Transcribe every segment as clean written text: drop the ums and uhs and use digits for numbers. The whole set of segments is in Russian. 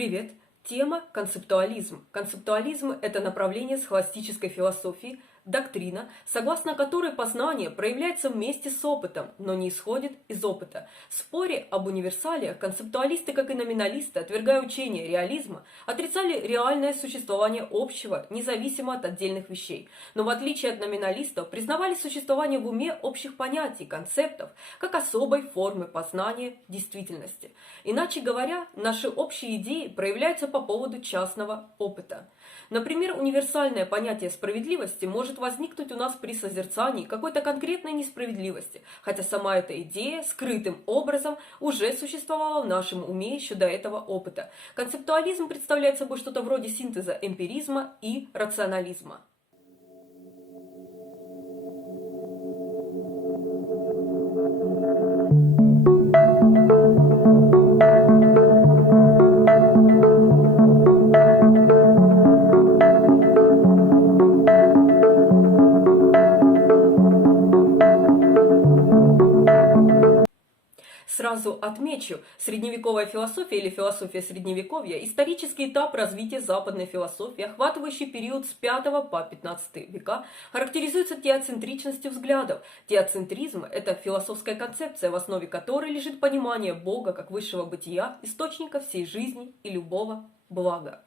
Привет! Тема концептуализм. Концептуализм – это направление схоластической философии, доктрина, согласно которой познание проявляется вместе с опытом, но не исходит из опыта. В споре об универсалиях концептуалисты, как и номиналисты, отвергая учение реализма, отрицали реальное существование общего, независимо от отдельных вещей. Но в отличие от номиналистов, признавали существование в уме общих понятий, концептов, как особой формы познания действительности. Иначе говоря, наши общие идеи проявляются по поводу частного опыта. Например, универсальное понятие справедливости может возникнуть у нас при созерцании какой-то конкретной несправедливости, хотя сама эта идея скрытым образом уже существовала в нашем уме еще до этого опыта. Концептуализм представляет собой что-то вроде синтеза эмпиризма и рационализма. Сразу отмечу, средневековая философия или философия средневековья – исторический этап развития западной философии, охватывающий период с V по XV века, характеризуется теоцентричностью взглядов. Теоцентризм – это философская концепция, в основе которой лежит понимание Бога как высшего бытия, источника всей жизни и любого блага.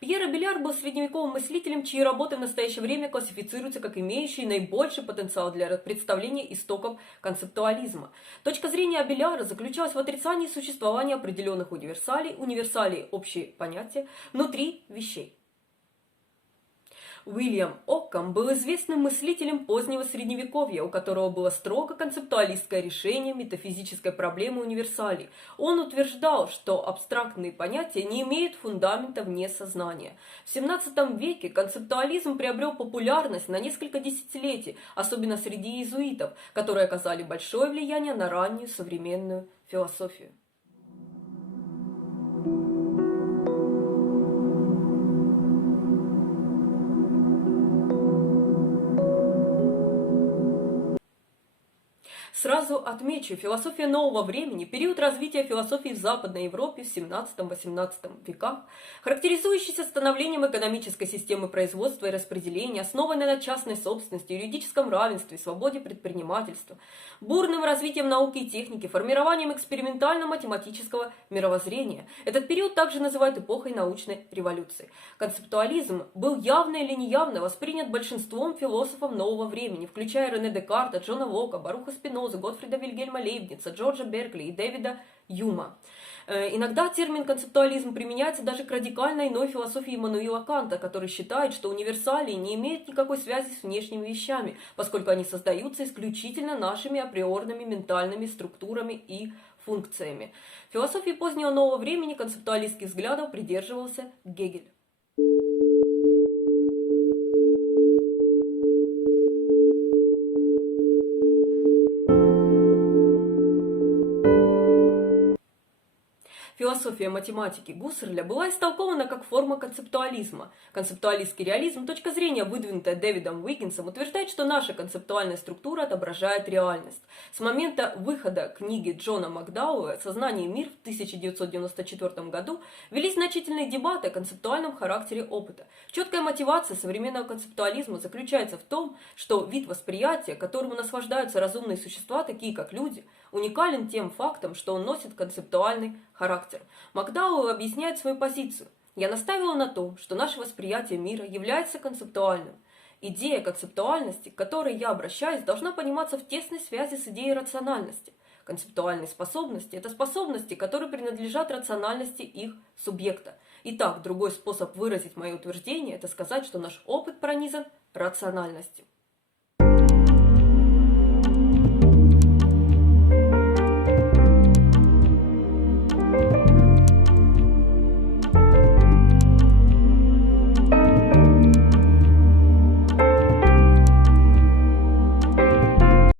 Пьер Абеляр был средневековым мыслителем, чьи работы в настоящее время классифицируются как имеющие наибольший потенциал для представления истоков концептуализма. Точка зрения Абеляра заключалась в отрицании существования определенных универсалей – общие понятия, внутри вещей. Уильям Оккам был известным мыслителем позднего средневековья, у которого было строго концептуалистское решение метафизической проблемы универсалей. Он утверждал, что абстрактные понятия не имеют фундамента вне сознания. В XVII веке концептуализм приобрел популярность на несколько десятилетий, особенно среди иезуитов, которые оказали большое влияние на раннюю современную философию. Сразу отмечу, философия нового времени – период развития философии в Западной Европе в XVII-XVIII веках, характеризующийся становлением экономической системы производства и распределения, основанной на частной собственности, юридическом равенстве, свободе предпринимательства, бурным развитием науки и техники, формированием экспериментально-математического мировоззрения. Этот период также называют эпохой научной революции. Концептуализм был явно или неявно воспринят большинством философов нового времени, включая Рене Декарта, Джона Лока, Баруха Спиноза, Готфрида Вильгельма Лейбница, Джорджа Беркли и Дэвида Юма. Иногда термин концептуализм применяется даже к радикально иной философии Иммануила Канта, который считает, что универсалии не имеют никакой связи с внешними вещами, поскольку они создаются исключительно нашими априорными ментальными структурами и функциями. В философии позднего нового времени концептуалистских взглядов придерживался Гегель. Философия математики Гуссерля была истолкована как форма концептуализма. Концептуалистский реализм, точка зрения, выдвинутая Дэвидом Уиггинсом, утверждает, что наша концептуальная структура отображает реальность. С момента выхода книги Джона Макдауэлла «Сознание и мир» в 1994 году велись значительные дебаты о концептуальном характере опыта. Четкая мотивация современного концептуализма заключается в том, что вид восприятия, которому наслаждаются разумные существа, такие как люди, уникален тем фактом, что он носит концептуальный характер. Макдауэлл объясняет свою позицию. Я настаивала на том, что наше восприятие мира является концептуальным. Идея концептуальности, к которой я обращаюсь, должна пониматься в тесной связи с идеей рациональности. Концептуальные способности – это способности, которые принадлежат рациональности их субъекта. Итак, другой способ выразить мое утверждение – это сказать, что наш опыт пронизан рациональностью.